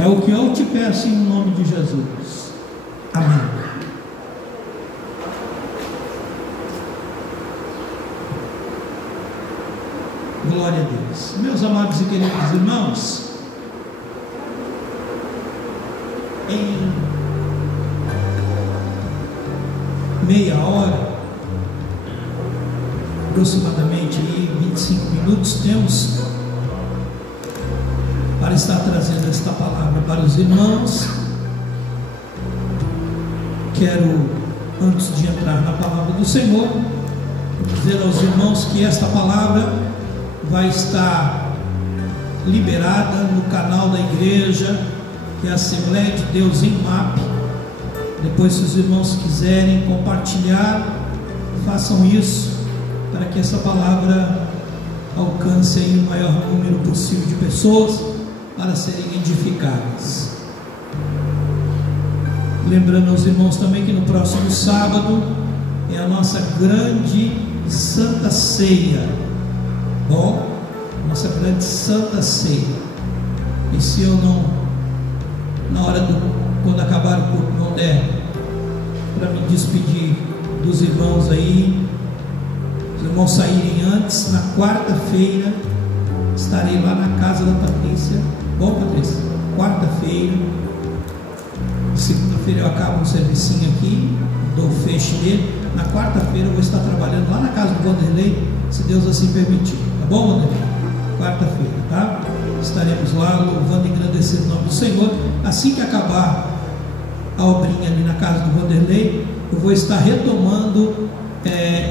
É o que eu te peço em nome de Jesus. Amém. Glória a Deus. Meus amados e queridos irmãos, em meia hora, aproximadamente aí 25 minutos, temos para estar trazendo esta palavra para os irmãos. Quero, antes de entrar na palavra do Senhor, dizer aos irmãos que esta palavra vai estar liberada no canal da igreja, que é a Assembleia de Deus em MAP. Depois, se os irmãos quiserem compartilhar, façam isso, para que essa palavra alcance aí o maior número possível de pessoas, para serem edificadas. Lembrando aos irmãos também que no próximo sábado é a nossa grande Santa Ceia. Bom, nossa grande Santa Ceia. E se eu não, na hora quando acabar o culto, não der para me despedir dos irmãos aí, os irmãos saírem antes, na quarta-feira estarei lá na casa da Patrícia. Bom, Patrícia, quarta-feira, segunda-feira eu acabo um servicinho aqui, dou o fecho dele. Na quarta-feira eu vou estar trabalhando lá na casa do Vanderlei, se Deus assim permitir. Tá bom, Vanderlei? Quarta-feira, tá? Estaremos lá louvando e engrandecendo o nome do Senhor. Assim que acabar a obrinha ali na casa do Vanderlei, eu vou estar retomando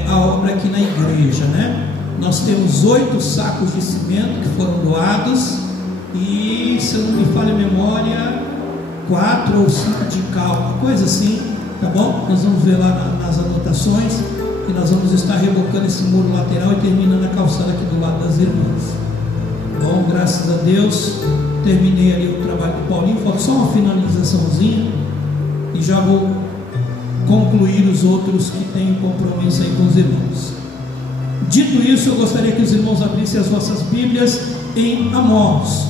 a obra aqui na igreja, né? Nós temos 8 sacos de cimento que foram doados e, se eu não me falha a memória, 4 ou 5 de cal, uma coisa assim, tá bom? Nós vamos ver lá nas anotações que nós vamos estar rebocando esse muro lateral e terminando a calçada aqui do lado das irmãs. Bom, graças a Deus, terminei ali o trabalho do Paulinho, falta só uma finalizaçãozinha e já vou concluir os outros que têm compromisso aí com os irmãos. Dito isso, eu gostaria que os irmãos abrissem as vossas Bíblias em Amós.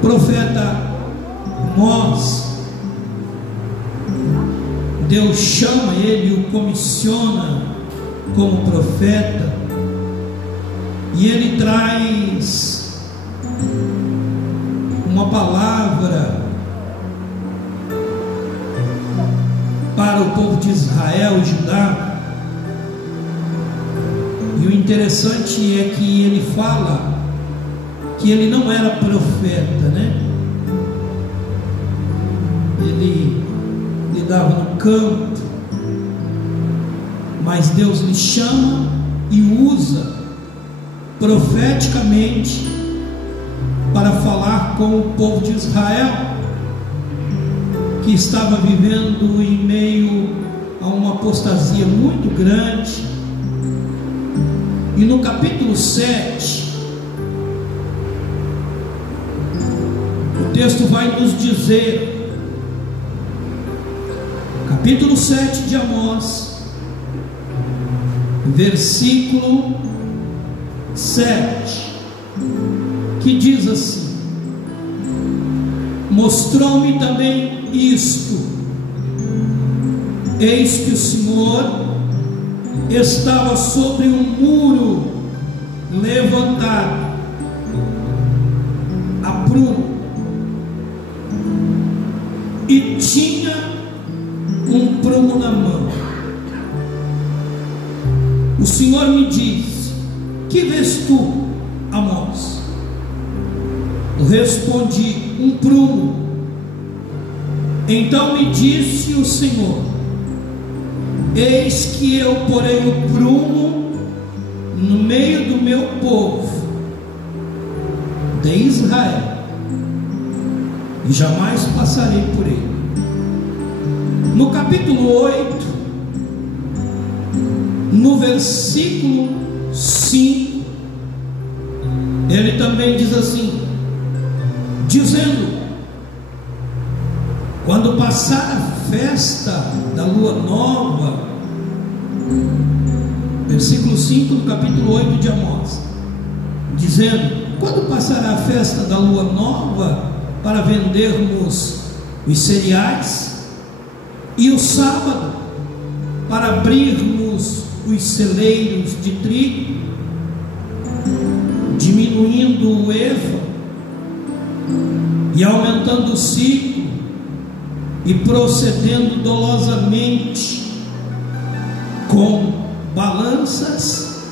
Profeta Amós, Deus chama ele, o comissiona como profeta, e ele traz uma palavra para o povo de Israel e Judá. E o interessante é que ele fala que ele não era profeta, né? Ele lidava no campo, mas Deus lhe chama e usa profeticamente para falar com o povo de Israel, que estava vivendo em meio a uma apostasia muito grande. E no capítulo 7, o texto vai nos dizer, capítulo 7 de Amós, versículo 7, que diz assim: mostrou-me também isto, eis que o Senhor estava sobre um muro levantado, a prumo, e tinha um prumo na mão. O Senhor me disse: que vês tu, Amós? Eu respondi: um prumo. Então me disse o Senhor: eis que eu porei o prumo no meio do meu povo de Israel, e jamais passarei por ele. No capítulo 8, no versículo 5, ele também diz assim, dizendo: quando passar a festa da lua nova, versículo 5 do capítulo 8 de Amós, dizendo: quando passará a festa da lua nova para vendermos os cereais, e o sábado para abrirmos os celeiros de trigo, diminuindo o efa e aumentando o ciclo, e procedendo dolosamente com balanças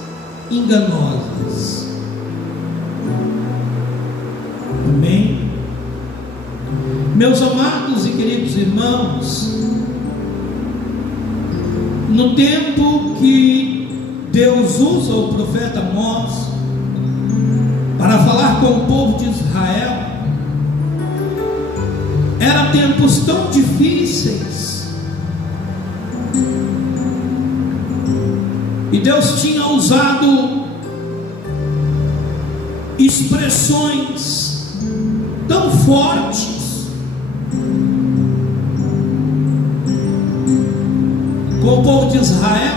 enganosas? Amém? Meus amados e queridos irmãos, no tempo que Deus usa o profeta Amós para falar com o povo de Israel, eram tempos tão difíceis, e Deus tinha usado expressões tão fortes com o povo de Israel.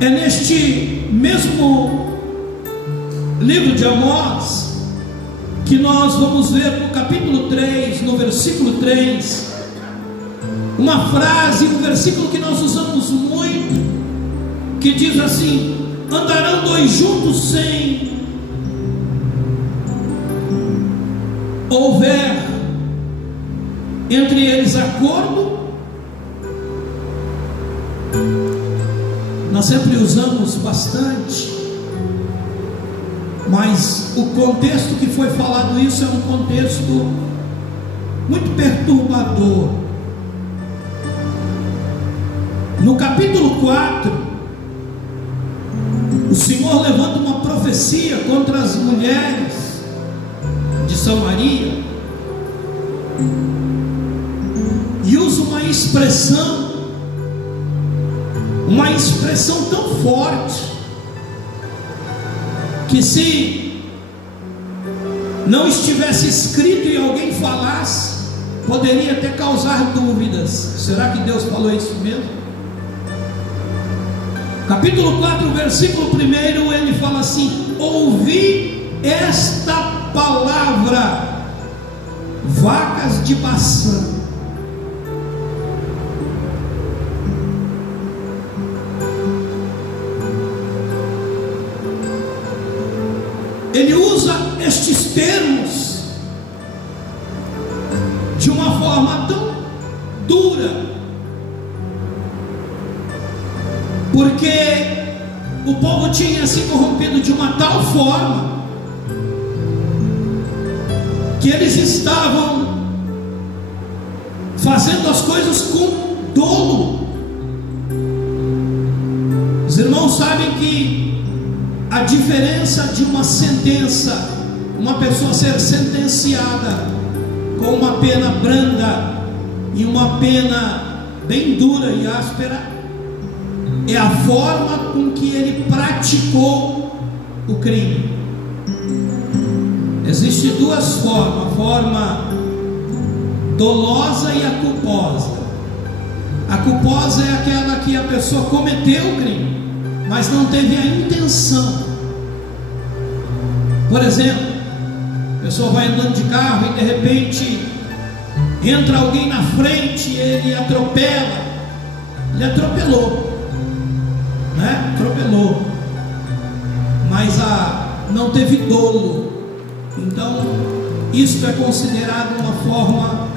É neste mesmo livro de Amós que nós vamos ver no capítulo 3, no versículo 3, uma frase, um versículo que nós usamos muito, que diz assim: andarão dois juntos sem houver entre eles acordo? Nós sempre usamos bastante, mas o contexto que foi falado isso é um contexto muito perturbador. No capítulo 4, o Senhor levanta uma profecia contra as mulheres de Samaria e usa uma expressão tão forte, que se não estivesse escrito e alguém falasse, poderia até causar dúvidas. Será que Deus falou isso mesmo? Capítulo 4, versículo 1, ele fala assim: ouvi esta palavra, vacas de Baçã. Ele usa estes termos de uma forma tão dura, porque o povo tinha se corrompido de uma tal forma que eles estavam fazendo as coisas com dolo. Os irmãos sabem que a diferença de uma sentença, uma pessoa ser sentenciada com uma pena branda e uma pena bem dura e áspera, é a forma com que ele praticou o crime. Existem duas formas: a forma dolosa e a culposa. A culposa é aquela que a pessoa cometeu o crime, mas não teve a intenção. Por exemplo, a pessoa vai andando de carro e de repente entra alguém na frente e ele atropela. Ele atropelou, né? Atropelou, mas não teve dolo. Então isso é considerado uma forma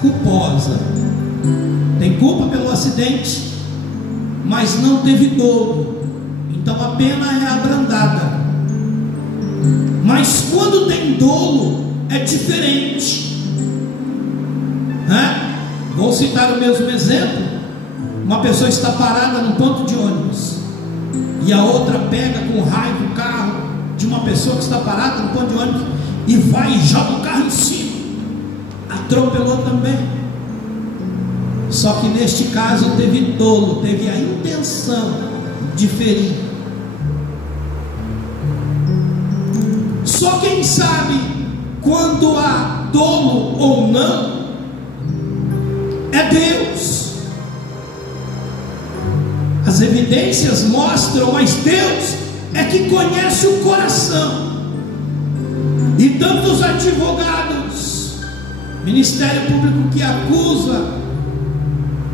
culposa. Tem culpa pelo acidente, mas não teve dolo, então a pena é abrandada. Mas quando tem dolo é diferente, né? Vou citar o mesmo exemplo. Uma pessoa está parada num ponto de ônibus e a outra pega com raiva o carro de uma pessoa que está parada no ponto de ônibus e vai e joga o carro em cima. Atropelou também. Só que neste caso teve dolo, teve a intenção de ferir. Só quem sabe quando há dolo ou não é Deus. As evidências mostram, mas Deus é que conhece o coração. E tanto os advogados, Ministério Público que acusa,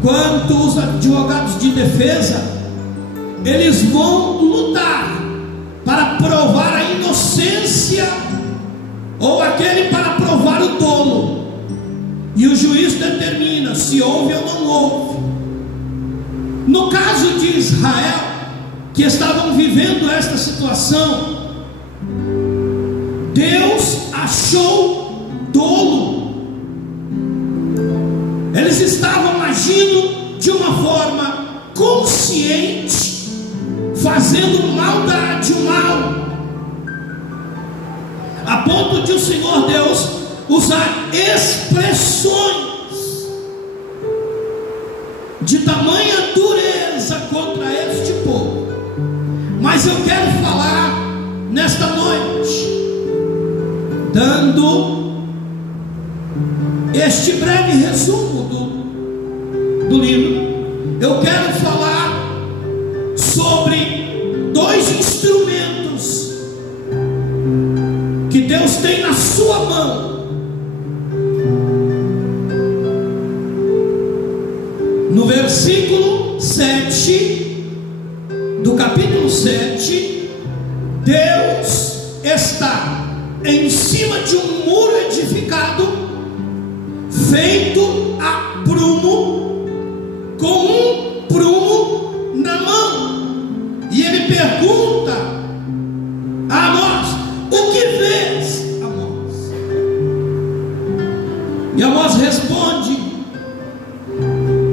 quanto os advogados de defesa, eles vão lutar para provar a inocência, ou aquele para provar o dolo, e o juiz determina se houve ou não houve. No caso de Israel, que estavam vivendo esta situação, Deus achou dolo. Eles estavam agindo de uma forma consciente, fazendo maldade, o mal, a ponto de o Senhor Deus usar expressões de tamanha dureza contra este povo. Mas eu quero falar nesta noite, dando este breve resumo do livro. Eu quero falar sobre dois instrumentos que Deus tem na sua mão. No versículo 7 do capítulo 7, Deus está em cima de um muro edificado, feito a prumo, com um prumo na mão. E ele pergunta a Amós: o que vês, Amós? E Amós responde: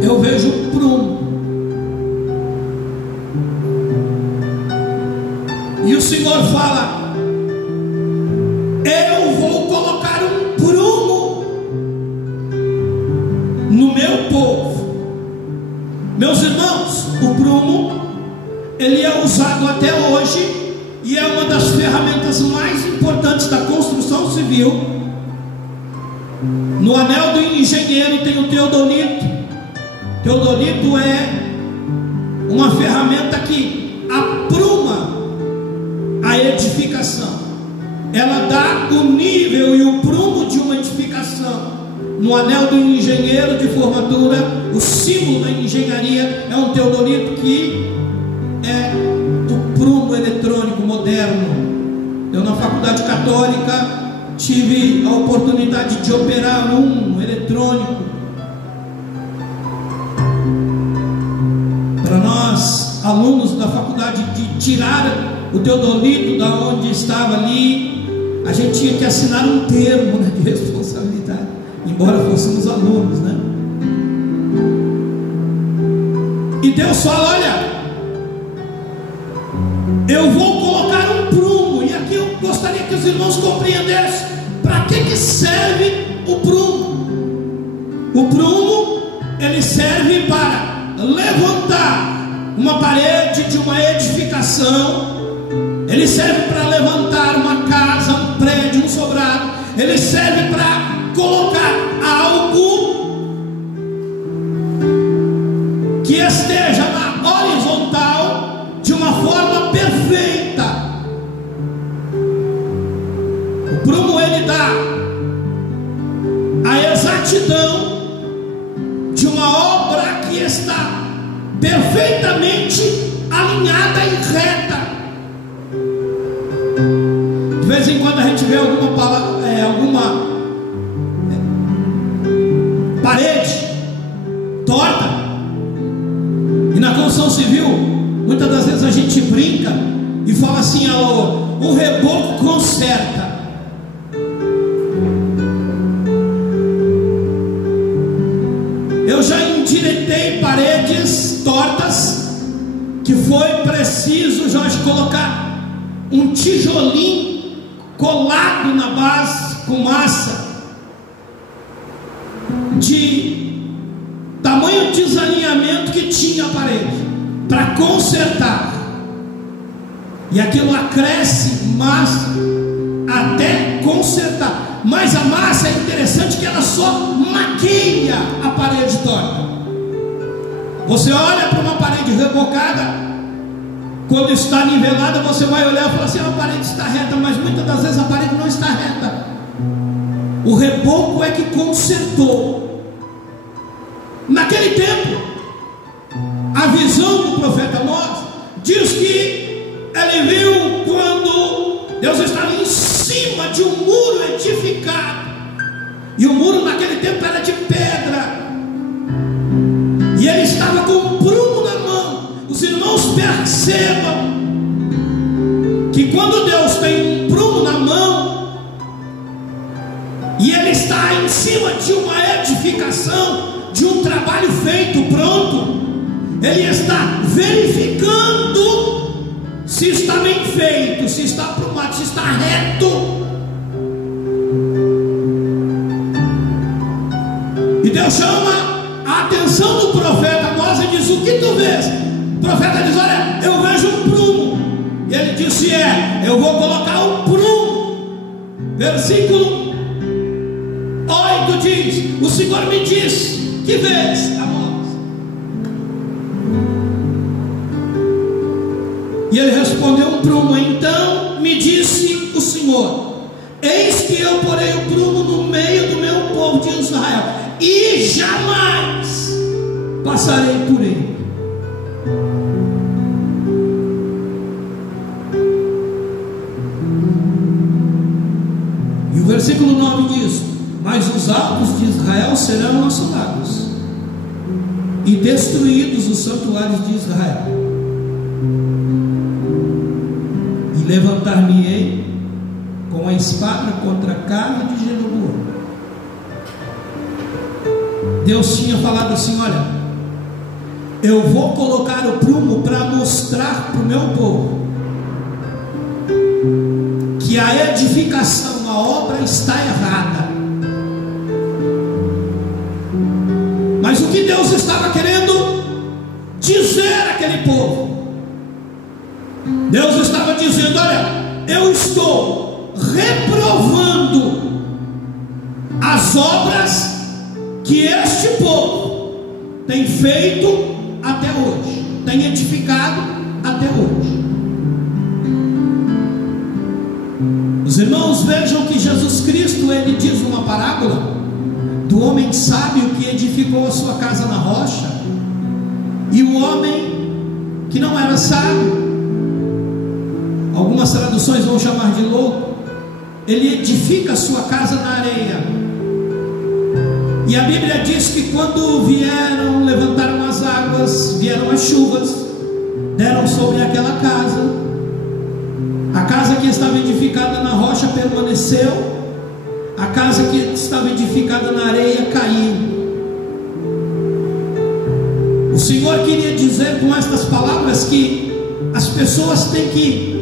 eu vejo um prumo. E o Senhor fala: eu vou colocar um prumo no meu povo. Meus irmãos, o prumo, ele é usado até hoje, e é uma das ferramentas mais importantes da construção civil. No anel do engenheiro tem o teodolito. Teodolito é uma ferramenta que apruma a edificação. Ela dá o nível e o prumo de uma edificação. No anel do engenheiro de formatura, o símbolo da engenharia é um teodolito, que é o prumo eletrônico moderno. Eu, na faculdade católica, tive a oportunidade de operar um eletrônico. Para nós, alunos da faculdade, de tirar o teodolito da onde estava ali, a gente tinha que assinar um termo, né, de responsabilidade, embora fôssemos alunos, né? E Deus fala: olha, eu vou colocar um prumo. E aqui eu gostaria que os irmãos compreendessem para que serve o prumo. O prumo, ele serve para levantar uma parede de uma edificação. Ele serve para levantar uma casa, um prédio, um sobrado. Ele serve para colocar algo que esteja na horizontal de uma forma perfeita. O prumo, ele dá a exatidão de uma obra que está perfeitamente alinhada e reta. De vez em quando a gente vê alguma parede torta, e na construção civil muitas das vezes a gente brinca e fala assim: o reboco conserta. Eu já endireitei paredes tortas que foi preciso, Jorge, colocar um tijolinho colado na base com massa, de tamanho desalinhamento que tinha a parede, para consertar. E aquilo acresce massa até consertar. Mas a massa é interessante que ela só maqueia a parede torta. Você olha para uma parede rebocada, Quando está nivelada, você vai olhar e falar assim: a parede está reta, mas muitas das vezes a parede não está reta. O reboco é que consertou. Naquele tempo, a visão do profeta Amós diz que ele viu quando Deus estava em cima de um muro edificado, e o muro naquele tempo era de pedra, e ele estava com um prumo na mão. Os irmãos percebam que quando Deus tem um prumo na mão e ele está em cima de uma edificação, de um trabalho feito, pronto, ele está verificando se está bem feito, se está aprumado, se está reto. E Deus chama a atenção do profeta Amós e diz: o que tu vês? O profeta diz: olha, eu vejo um prumo. E ele disse: eu vou colocar um prumo. Versículo 8 diz: o Senhor me disse: que vês, Amós? E ele respondeu: um prumo. Então me disse o Senhor: eis que eu porei o prumo no meio do meu povo de Israel, e jamais passarei por ele. E o versículo 9 diz: mas os altos de Israel serão assolados, e destruídos os santuários de Israel, e levantar-me-ei com a espada contra a casa de Jeroboão. Deus tinha falado assim: olha, eu vou colocar o prumo para mostrar para o meu povo que a edificação, a obra está errada. Mas o que Deus estava querendo dizer àquele povo? Deus estava dizendo: olha, eu estou reprovando as obras que este povo tem feito até hoje, tem edificado até hoje. Os irmãos vejam que Jesus Cristo, ele diz uma parábola do homem sábio que edificou a sua casa na rocha, e o homem que não era sábio, algumas traduções vão chamar de louco, ele edifica a sua casa na areia. E a Bíblia diz que quando levantaram as águas, vieram as chuvas, deram sobre aquela casa. A casa que estava edificada na rocha permaneceu, a casa que estava edificada na areia caiu. O Senhor queria dizer com estas palavras que as pessoas têm que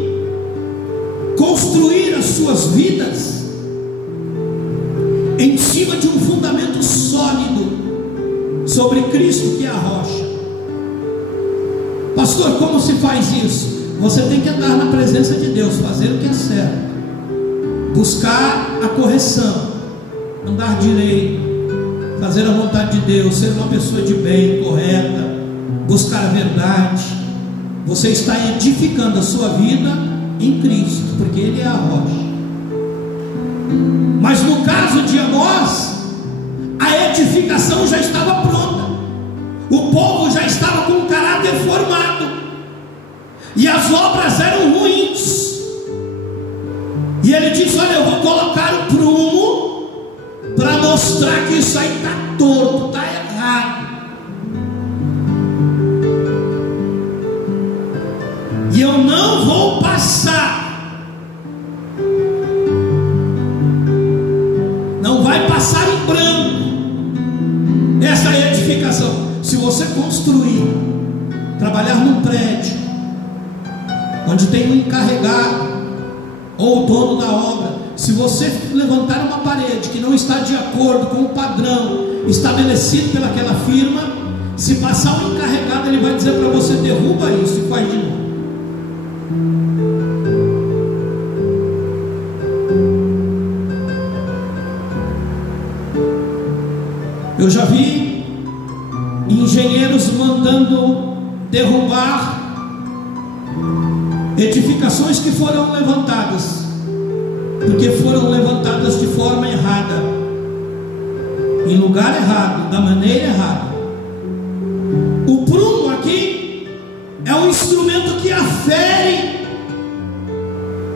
construir as suas vidas em cima de um fundamento sólido sobre Cristo, que é a rocha. Pastor, como se faz isso? Você tem que andar na presença de Deus, fazer o que é certo, buscar a correção, andar direito, fazer a vontade de Deus, ser uma pessoa de bem, correta, buscar a verdade. Você está edificando a sua vida em Cristo, porque Ele é a rocha. Mas no caso de Amós, a edificação já estava pronta, o povo já estava com o caráter formado, e as obras eram ruins. E ele disse: olha, eu vou colocar o prumo para mostrar que isso aí está torto, está errado. E eu não vou passar, não vai passar em branco essa edificação. Se você construir, trabalhar num prédio onde tem um encarregado ou o dono da obra, se você levantar uma parede que não está de acordo com o padrão estabelecido pelaquela firma, se passar um encarregado, ele vai dizer para você: derruba isso e faz de novo. Eu já vi engenheiros mandando derrubar edificações que foram levantadas, porque foram levantadas de forma errada, em lugar errado, da maneira errada. O prumo aqui é um instrumento que afere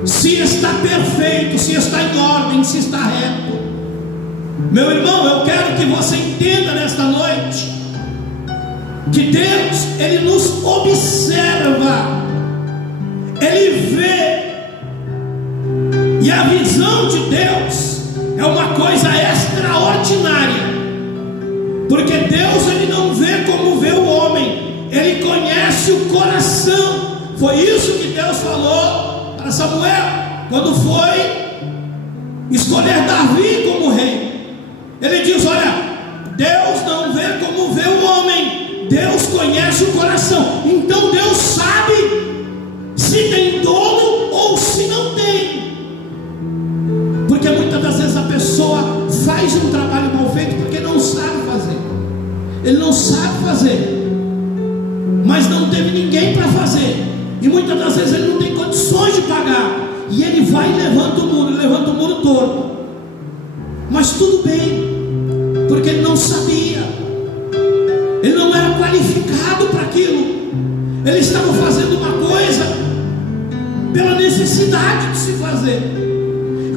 se está perfeito, se está em ordem, se está reto. Meu irmão, eu quero que você entenda nesta noite que Deus, Ele nos observa, Ele vê, e a visão de Deus é uma coisa extraordinária, porque Deus, Ele não vê como vê o homem, Ele conhece o coração. Foi isso que Deus falou para Samuel, quando foi escolher Davi como rei. Ele diz: olha, Deus não vê como vê o homem, Deus conhece o coração. Então Deus sabe se tem dono ou se não tem, porque muitas das vezes a pessoa faz um trabalho mal feito porque não sabe fazer. Ele não sabe fazer, mas não teve ninguém para fazer, e muitas das vezes ele não tem condições de pagar, e ele vai e levanta o muro torto. Mas tudo bem, porque ele não sabia, ele não era qualificado para aquilo, ele estava fazendo uma coisa pela necessidade de se fazer.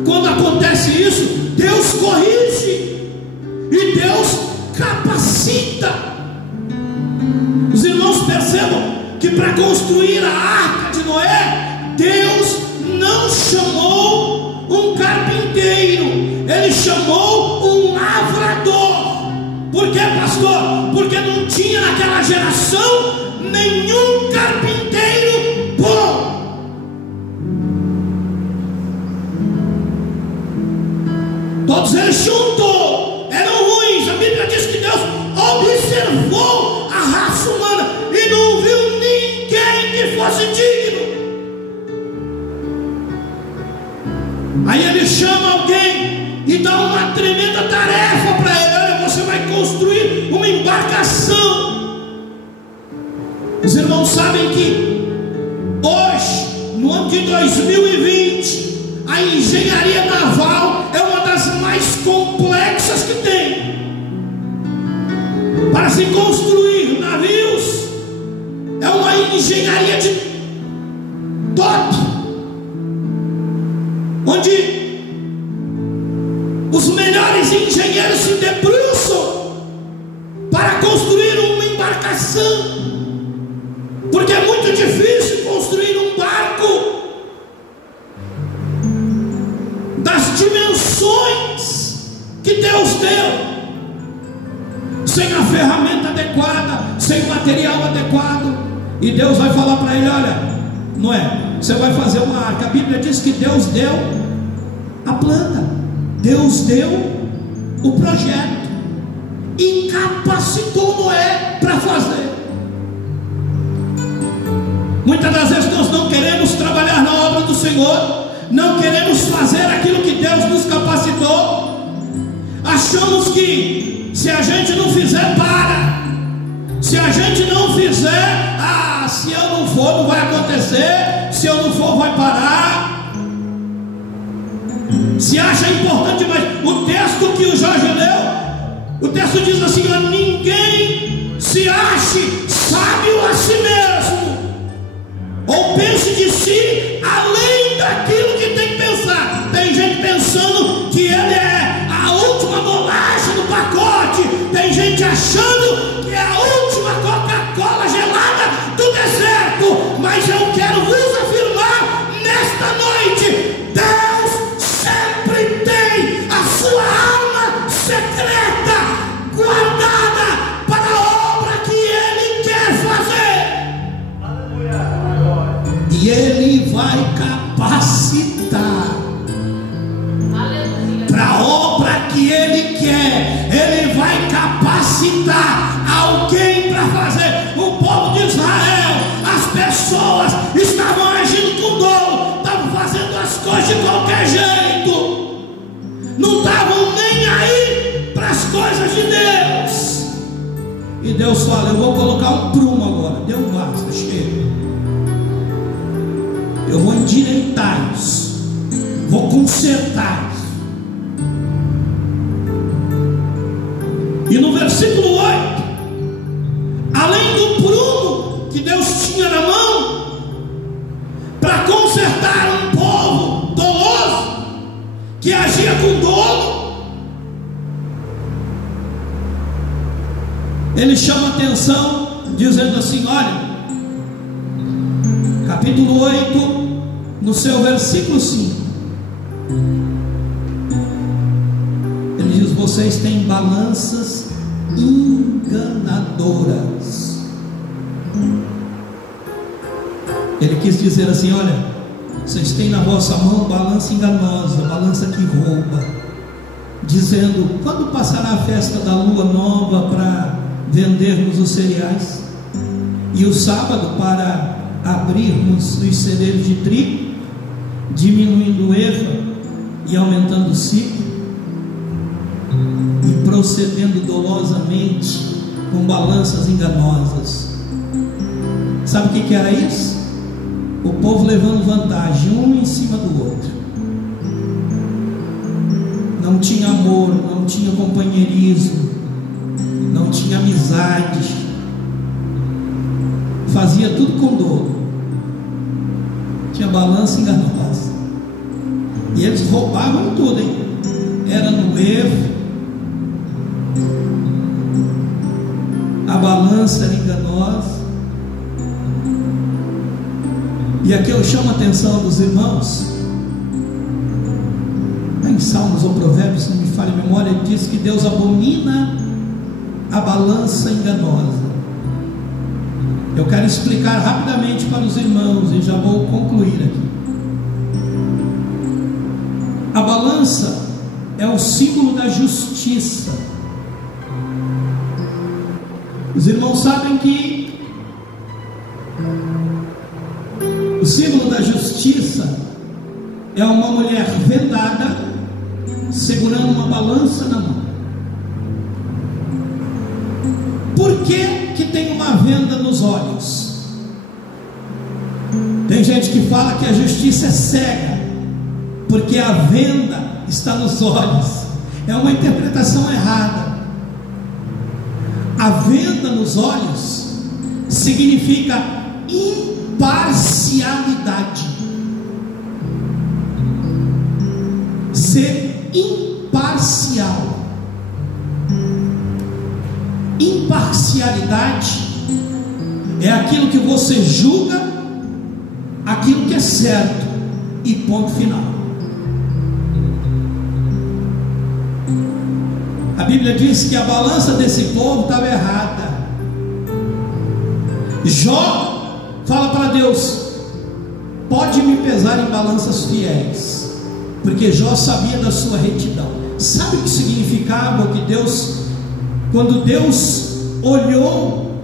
Quando acontece isso, Deus corrige e Deus capacita. Os irmãos percebam que para construir a arca de Noé, Deus não chamou um carpinteiro, Ele chamou um lavrador. Por quê, pastor? Porque não tinha naquela geração nenhum carpinteiro bom. Todos eles juntos eram ruins. A Bíblia diz que Deus observou a raça humana e não viu ninguém que fosse digno. Aí ele chama alguém e dá uma tremenda tarefa para ele: olha, você vai construir uma embarcação. Os irmãos sabem que hoje, no ano de 2020, a engenharia naval é uma das mais complexas que tem. Para se construir navios é uma engenharia de top, onde os melhores engenheiros se debruçam para construir uma embarcação, porque é muito difícil construir um barco das dimensões que Deus deu, sem a ferramenta adequada, sem o material adequado. E Deus vai falar para ele: olha, Noé, você vai fazer uma arca. A Bíblia diz que Deus deu a planta, Deus deu o projeto, incapacitou Noé para fazer. Muitas das vezes nós não queremos trabalhar na obra do Senhor, não queremos fazer aquilo que Deus nos capacitou. Achamos que se a gente não fizer, para. Se a gente não fizer, se eu não for, não vai acontecer. Se eu não for, vai parar. Se acha importante demais. O texto que o Jorge leu, o texto diz assim: ó, ninguém se ache sábio a si mesmo, ou pense de si além daquilo que tem que pensar. Tem gente pensando que ele é a última bolacha do pacote, tem gente achando que é a última Coca-Cola gelada do deserto. Mas eu quero vos afirmar nesta noite: Deus sempre tem a sua alma secreta guardada para a obra que Ele quer fazer. E Ele vai capacitar para a obra que Ele quer. Ele vai capacitar alguém para fazer. O povo de Israel, as pessoas estavam agindo com dolo, estavam fazendo as coisas de qualquer jeito, não estavam nem aí para as coisas de Deus. E Deus fala: eu vou colocar um prumo agora. Deu basta, chega. eu vou endireitar-os, vou consertar-os. E no versículo 8, além do prumo que Deus tinha na mão para consertar um povo doloso, que agia com dolo, ele chama atenção dizendo assim, olha, capítulo 8, no seu versículo 5, ele diz, vocês têm balanças enganadoras. Ele quis dizer assim, olha, vocês têm na vossa mão balança enganosa, balança que rouba, dizendo, quando passará a festa da lua nova para vendermos os cereais, e o sábado para abrirmos os celeiros de trigo, diminuindo o efa e aumentando o ciclo, e procedendo dolosamente com balanças enganosas. Sabe o que era isso? O povo levando vantagem um em cima do outro. Não tinha amor, não tinha companheirismo, não tinha amizade, fazia tudo com dolo, tinha balança enganosa, e eles roubavam tudo, hein? Era no erro, a balança era enganosa. E aqui eu chamo a atenção dos irmãos, em Salmos ou Provérbios, se não me falha a memória, ele diz que Deus abomina a balança enganosa. Eu quero explicar rapidamente para os irmãos e já vou concluir aqui. A balança é o símbolo da justiça. Os irmãos sabem que o símbolo da justiça é uma mulher vendada segurando uma balança na mão. Por que tem uma venda nos olhos? Tem gente que fala que a justiça é cega, porque a venda está nos olhos. É uma interpretação errada. A venda nos olhos significa imparcialidade. Ser imparcial. Imparcialidade é aquilo que você julga, aquilo que é certo, e ponto final. A Bíblia diz que a balança desse povo estava errada. Jó fala para Deus, pode me pesar em balanças fiéis, porque Jó sabia da sua retidão. Sabe o que significava o que Deus, quando Deus olhou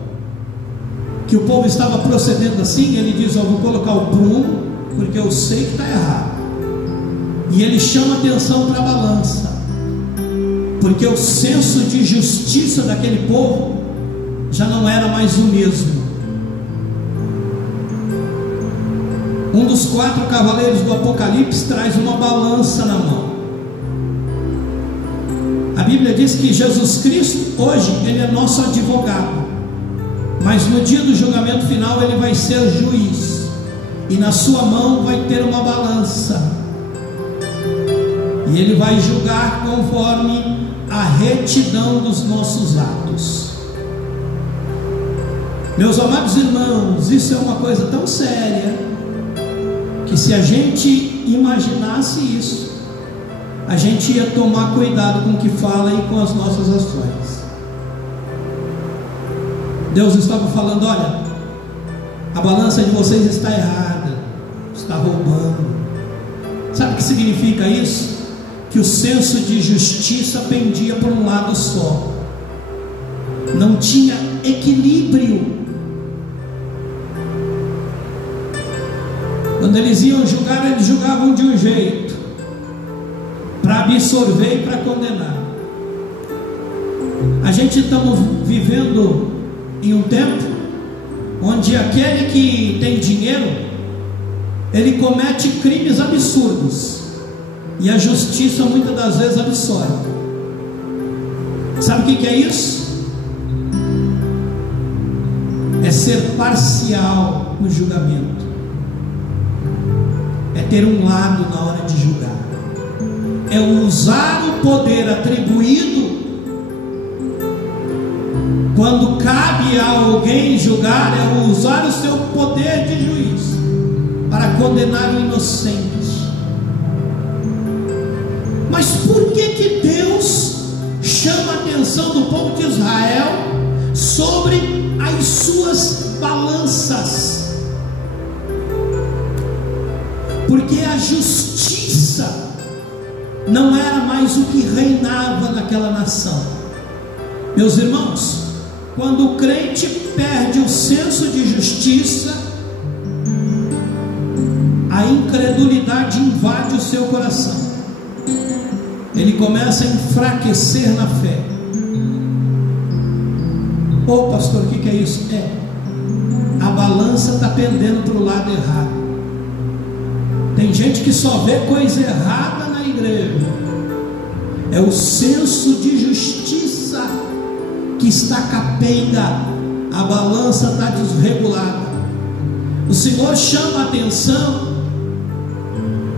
que o povo estava procedendo assim, ele diz, eu vou colocar o prumo, porque eu sei que está errado. E ele chama atenção para a balança, porque o senso de justiça daquele povo já não era mais o mesmo. Um dos 4 cavaleiros do Apocalipse traz uma balança na mão. A Bíblia diz que Jesus Cristo hoje ele é nosso advogado, mas no dia do julgamento final ele vai ser juiz, e na sua mão vai ter uma balança, e ele vai julgar conforme a retidão dos nossos atos. Meus amados irmãos, isso é uma coisa tão séria, que se a gente imaginasse isso, a gente ia tomar cuidado com o que fala e com as nossas ações. Deus estava falando, olha, a balança de vocês está errada, está roubando. Sabe o que significa isso? Que o senso de justiça pendia por um lado só, não tinha equilíbrio. Quando eles iam julgar, eles julgavam de um jeito, para absorver e para condenar. A gente estamos vivendo em um tempo onde aquele que tem dinheiro, ele comete crimes absurdos, e a justiça muitas das vezes absolve. Sabe o que é isso? É ser parcial no julgamento, é ter um lado na hora de julgar, é usar o poder atribuído. Quando cabe a alguém julgar, é usar o seu poder de juiz para condenar o inocente. Mas por que Deus chama a atenção do povo de Israel sobre as suas balanças? Porque a justiça não era mais o que reinava naquela nação. Meus irmãos, quando o crente perde o senso de justiça, a incredulidade invade o seu coração. Ele começa a enfraquecer na fé. Ô pastor, o que é isso? A balança está pendendo para o lado errado. Tem gente que só vê coisa errada na igreja. É o senso de justiça que está capenga, a balança está desregulada. O Senhor chama a atenção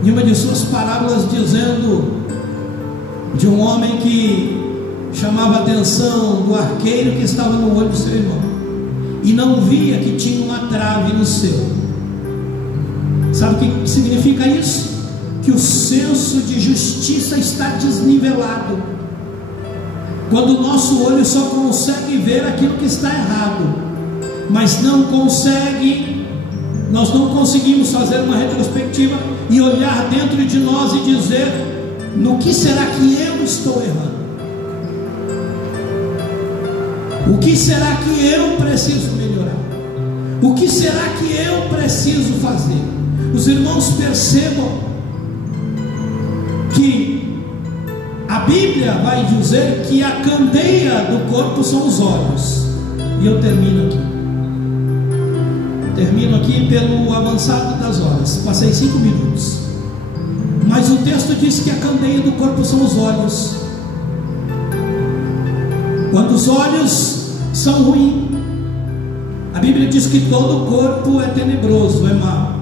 em uma de suas parábolas, dizendo de um homem que chamava a atenção do arqueiro que estava no olho do seu irmão e não via que tinha uma trave no seu. Sabe o que significa isso? Que o senso de justiça está desnivelado. Quando o nosso olho só consegue ver aquilo que está errado, mas nós não conseguimos fazer uma retrospectiva e olhar dentro de nós e dizer: no que será que eu estou errando? O que será que eu preciso melhorar? O que será que eu preciso fazer? Os irmãos percebam que a Bíblia vai dizer que a candeia do corpo são os olhos. E eu termino aqui pelo avançado das horas. Passei 5 minutos. Mas o texto diz que a candeia do corpo são os olhos. Quando os olhos são ruins, a Bíblia diz que todo o corpo é tenebroso, é mau.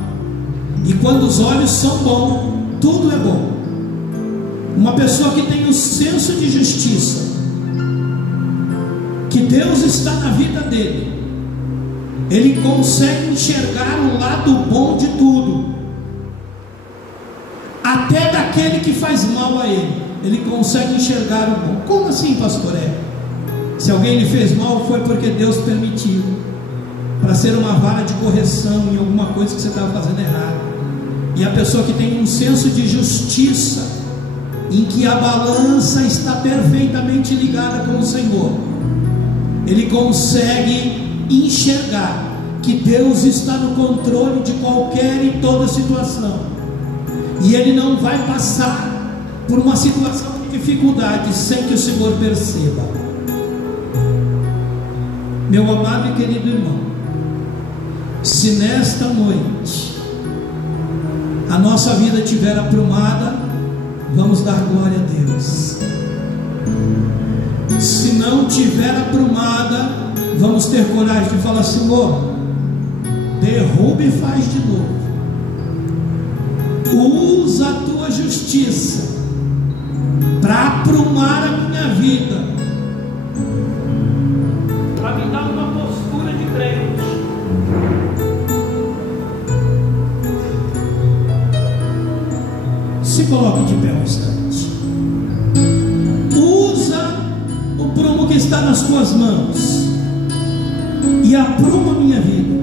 E quando os olhos são bons, tudo é bom. Uma pessoa que tem um senso de justiça, que Deus está na vida dele, ele consegue enxergar o lado bom de tudo, até daquele que faz mal a ele. Ele consegue enxergar o bom. Como assim, pastor? Se alguém lhe fez mal, foi porque Deus permitiu, para ser uma vara de correção em alguma coisa que você estava fazendo errado. E a pessoa que tem um senso de justiça, em que a balança está perfeitamente ligada com o Senhor, ele consegue enxergar que Deus está no controle de qualquer e toda situação, e ele não vai passar por uma situação de dificuldade sem que o Senhor perceba. Meu amado e querido irmão, se nesta noite a nossa vida estiver aprumada, vamos dar glória a Deus. Se não tiver aprumada, vamos ter coragem de falar: Senhor, derruba e faz de novo. Usa a tua justiça para aprumar a minha vida, para me dar uma postura de crente. Se coloque de pé um instante. Usa o prumo que está nas tuas mãos e apruma a minha vida.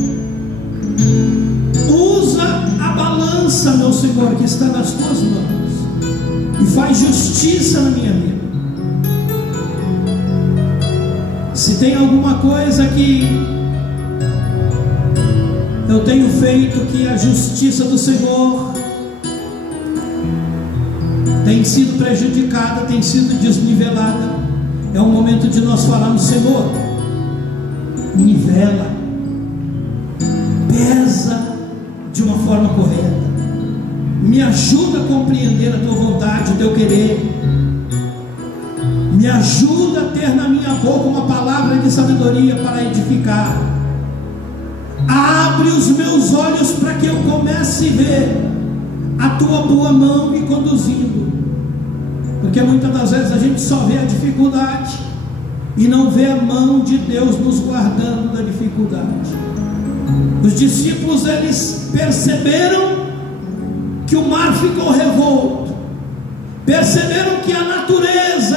Usa a balança, meu Senhor, que está nas tuas mãos, e faz justiça na minha vida. Se tem alguma coisa que eu tenho feito que a justiça do Senhor tem sido prejudicada, tem sido desnivelada, é o momento de nós falarmos: Senhor, nivela, pesa de uma forma correta. Me ajuda a compreender a tua vontade, o teu querer. Me ajuda a ter na minha boca uma palavra de sabedoria para edificar. Abre os meus olhos para que eu comece a ver a tua boa mão me conduzindo. Porque muitas das vezes a gente só vê a dificuldade e não vê a mão de Deus nos guardando da dificuldade. Os discípulos, eles perceberam que o mar ficou revolto, perceberam que a natureza